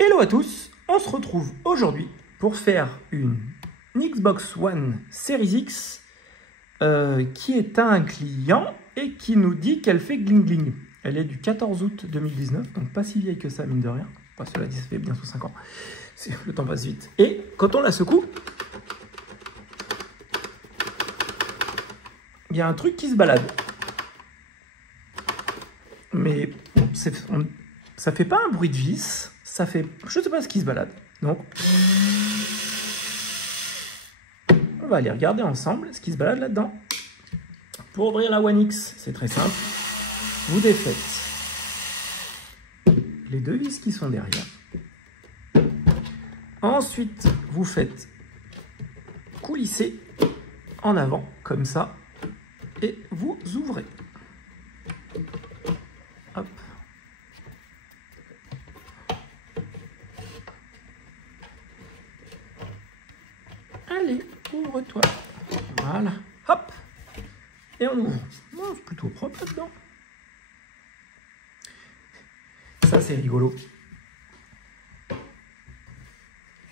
Hello à tous, on se retrouve aujourd'hui pour faire une Xbox One Series X qui est un client et qui nous dit qu'elle fait gling gling. Elle est du 14 août 2019, donc pas si vieille que ça, mine de rien. Enfin, cela dit, ça fait bientôt 5 ans. Le temps passe vite. Et quand on la secoue, il y a un truc qui se balade. Mais ça fait pas un bruit de vis, ça fait... Je sais pas ce qui se balade. Donc, on va aller regarder ensemble ce qui se balade là-dedans. Pour ouvrir la One X, c'est très simple. Vous défaites les deux vis qui sont derrière. Ensuite, vous faites coulisser en avant, comme ça, et vous ouvrez. Hop. Allez, ouvre-toi. Voilà. Hop. Et on ouvre. Oh, c'est plutôt propre là-dedans. Ça, c'est rigolo.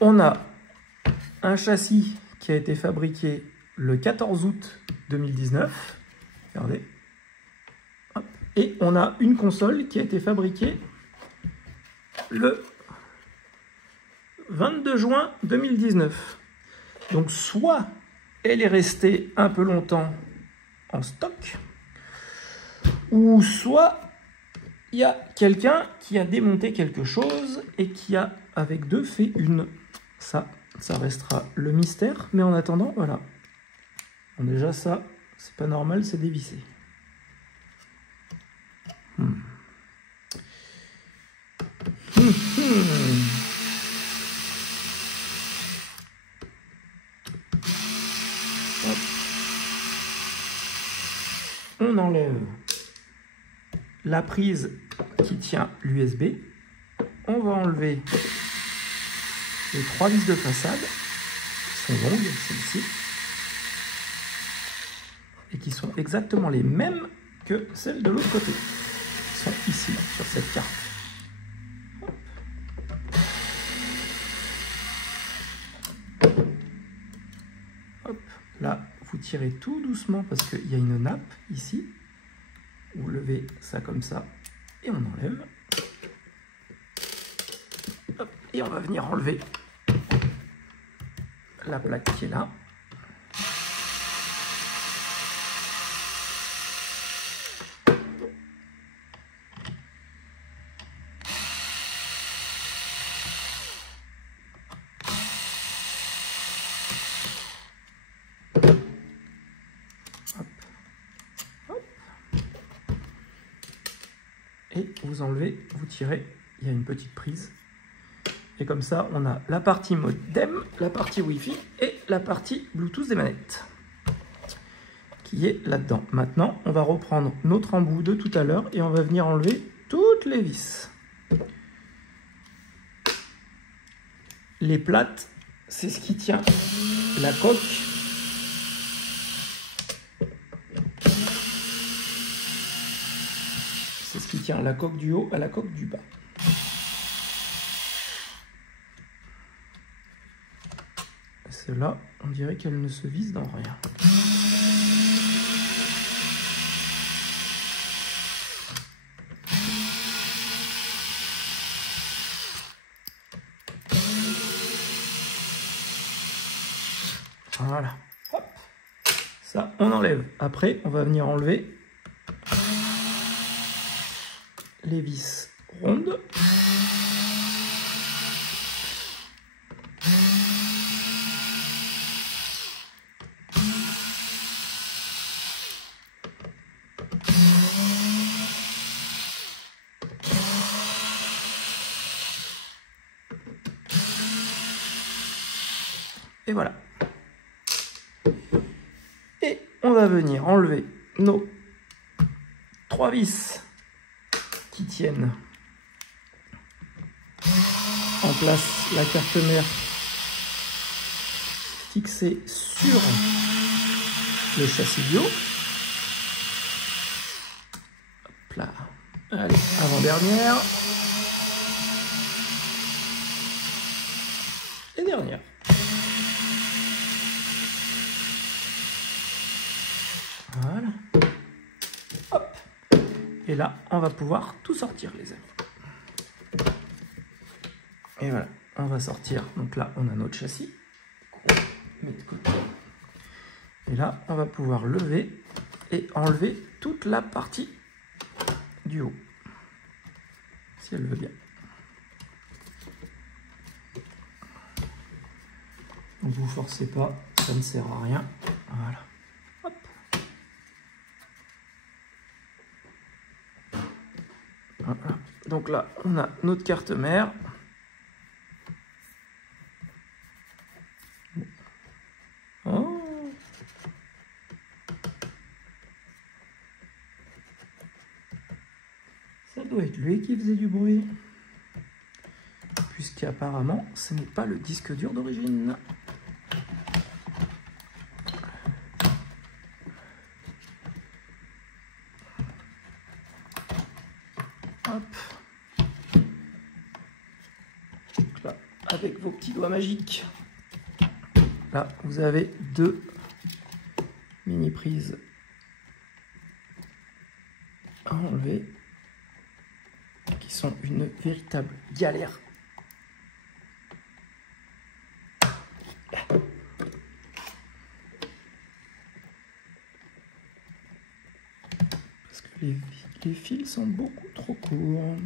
On a un châssis qui a été fabriqué le 14 août 2019. Regardez. Hop. Et on a une console qui a été fabriquée le 22 juin 2019. Donc, soit elle est restée un peu longtemps en stock, ou soit il y a quelqu'un qui a démonté quelque chose et qui a, avec deux, fait une. Ça restera le mystère. Mais en attendant, voilà. Bon, déjà, ça, c'est pas normal, c'est dévissé. On enlève la prise qui tient l'USB. On va enlever les trois vis de façade qui sont longues, celles-ci, et qui sont exactement les mêmes que celles de l'autre côté, qui sont ici, là, sur cette carte. Hop, là, vous tirez tout doucement parce qu'il y a une nappe ici. Vous levez ça comme ça et on enlève. Hop, et on va venir enlever la plaque qui est là. Et vous enlevez, vous tirez, il y a une petite prise. Et comme ça, on a la partie modem, la partie Wi-Fi et la partie Bluetooth des manettes qui est là-dedans. Maintenant, on va reprendre notre embout de tout à l'heure et on va venir enlever toutes les vis. Les plates, c'est ce qui tient la coque. C'est ce qui tient la coque du haut à la coque du bas. Celle-là, on dirait qu'elle ne se vise dans rien. Voilà. Hop. Ça, on enlève. Après, on va venir enlever les vis rondes. Et voilà. Et on va venir enlever nos trois vis qui tiennent en place la carte mère fixée sur le châssis bio. Hop là. Allez, avant-dernière. dernière. Voilà. Hop. Et là, on va pouvoir tout sortir, les amis. Et voilà, on va sortir. Donc là, on a notre châssis. On met de côté. Et là, on va pouvoir lever et enlever toute la partie du haut. Si elle veut bien. Donc vous forcez pas, ça ne sert à rien. Voilà. Hop. Voilà. Donc là, on a notre carte mère. Oh. Ça doit être lui qui faisait du bruit. Puisqu'apparemment, ce n'est pas le disque dur d'origine. Hop. Donc là, avec vos petits doigts magiques, là, vous avez deux mini prises à enlever, qui sont une véritable galère. Parce que les fils sont beaucoup trop courts.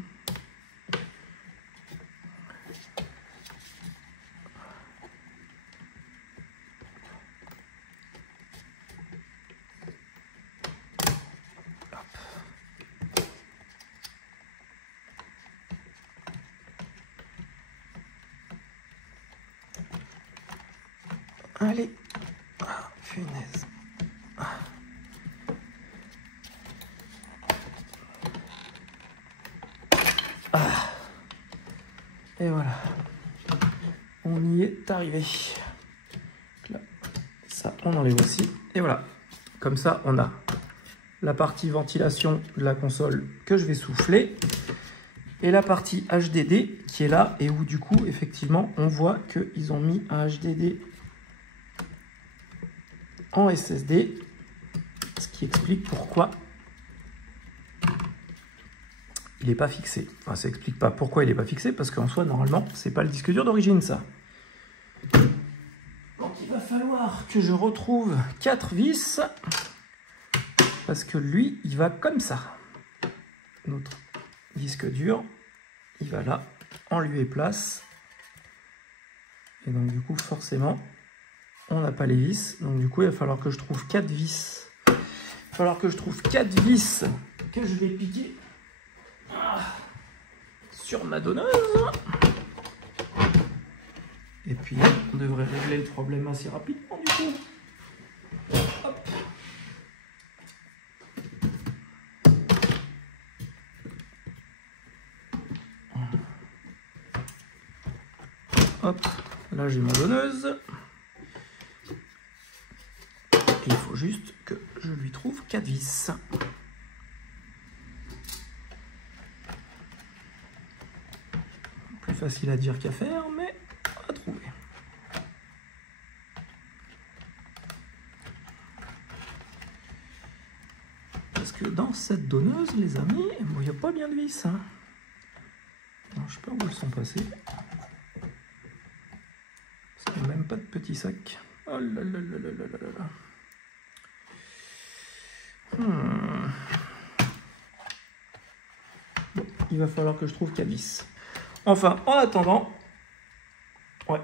Allez, ah, punaise. Ah. Et voilà, on y est arrivé. Là, ça, on enlève aussi. Et voilà, comme ça, on a la partie ventilation de la console que je vais souffler et la partie HDD qui est là et où du coup, effectivement, on voit qu'ils ont mis un HDD en SSD, ce qui explique pourquoi il n'est pas fixé. Enfin, ça explique pas pourquoi il n'est pas fixé, parce qu'en soi, normalement, c'est pas le disque dur d'origine, ça. Donc, il va falloir que je retrouve 4 vis, parce que lui, il va comme ça. Notre disque dur, il va là, en lieu et place. Et donc, du coup, forcément, on n'a pas les vis. Donc, du coup, il va falloir que je trouve 4 vis. Il va falloir que je trouve 4 vis que je vais piquer sur ma donneuse. Et puis on devrait régler le problème assez rapidement du coup. Hop. Hop, là j'ai ma donneuse. Et il faut juste que je lui trouve 4 vis. Facile à dire qu'à faire, mais à trouver. Parce que dans cette donneuse, les amis, il n'y a pas bien de vis. Hein. Non, je sais pas où elles sont passées. Parce qu'il n'y a même pas de petit sac. Oh là là là là là là là. Bon, il va falloir que je trouve 4 vis. Enfin, en attendant, ouais,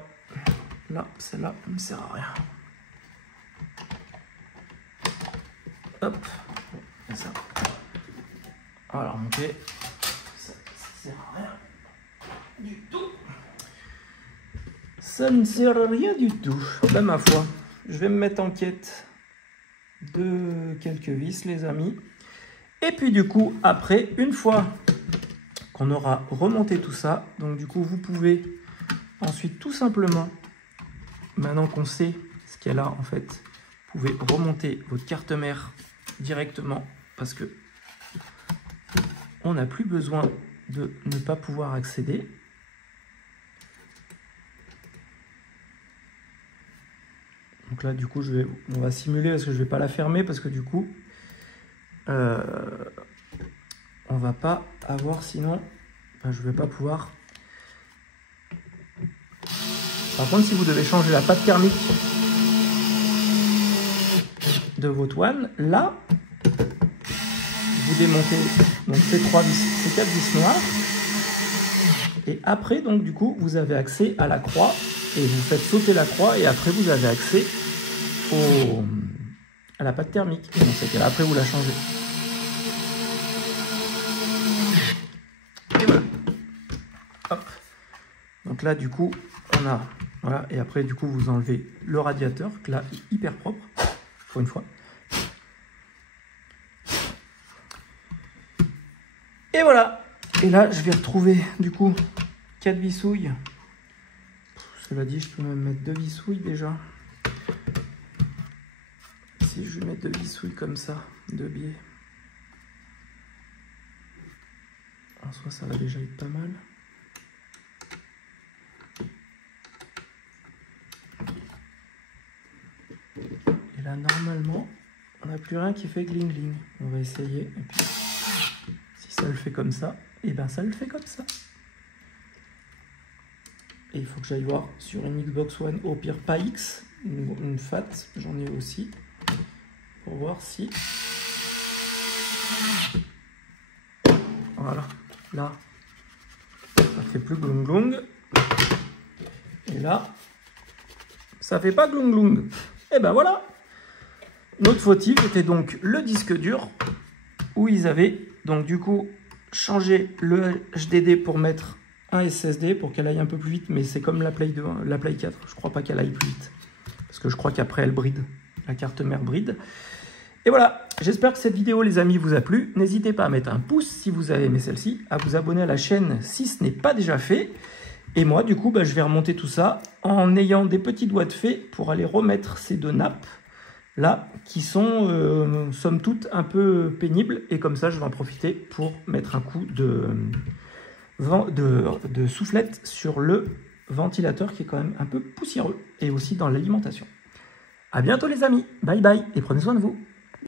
là, celle-là ne me sert à rien. Hop, et ça. On va la remonter. Ça ne sert à rien du tout. Ça ne sert à rien du tout. Ben, ma foi, je vais me mettre en quête de quelques vis, les amis. Et puis, du coup, après, une fois qu'on aura remonté tout ça, donc du coup vous pouvez ensuite tout simplement, maintenant qu'on sait ce qu'il y a là en fait, vous pouvez remonter votre carte mère directement parce que on n'a plus besoin de ne pas pouvoir accéder. Donc là, du coup, on va simuler parce que je ne vais pas la fermer parce que du coup, on va pas avoir sinon, enfin, je ne vais pas pouvoir. Par contre, si vous devez changer la pâte thermique de votre one, là, vous démontez donc ces 4 vis noires. Et après, donc du coup, vous avez accès à la croix et vous faites sauter la croix et après vous avez accès à la pâte thermique. Et dans ce cas-là, après vous la changez. Et voilà. Hop. Donc là, du coup, on a voilà. Et après, du coup, vous enlevez le radiateur, que là, hyper propre pour une fois. Et voilà. Et là, je vais retrouver du coup 4 vissouilles. Cela dit, je peux même mettre 2 vissouilles déjà. Si je vais mettre 2 vissouilles comme ça, 2 biais. En soi, ça va déjà être pas mal. Et là, normalement, on n'a plus rien qui fait gling gling. On va essayer. Et puis, si ça le fait comme ça, et ben ça le fait comme ça. Et il faut que j'aille voir sur une Xbox One, au pire pas X, une FAT, j'en ai aussi, pour voir si... Voilà, là, ça fait plus glong glong. Et là, ça fait pas glong glong. Et ben voilà. Notre fautif était donc le disque dur, où ils avaient donc du coup changé le HDD pour mettre un SSD pour qu'elle aille un peu plus vite, mais c'est comme la Play 2, la Play 4, je crois pas qu'elle aille plus vite, parce que je crois qu'après elle bride, la carte mère bride. Et voilà, j'espère que cette vidéo les amis vous a plu, n'hésitez pas à mettre un pouce si vous avez aimé celle-ci, à vous abonner à la chaîne si ce n'est pas déjà fait, et moi du coup je vais remonter tout ça en ayant des petits doigts de fée pour aller remettre ces 2 nappes là, qui sont somme toute un peu pénibles, et comme ça je vais en profiter pour mettre un coup de soufflette sur le ventilateur qui est quand même un peu poussiéreux, et aussi dans l'alimentation. À bientôt les amis, bye bye, et prenez soin de vous.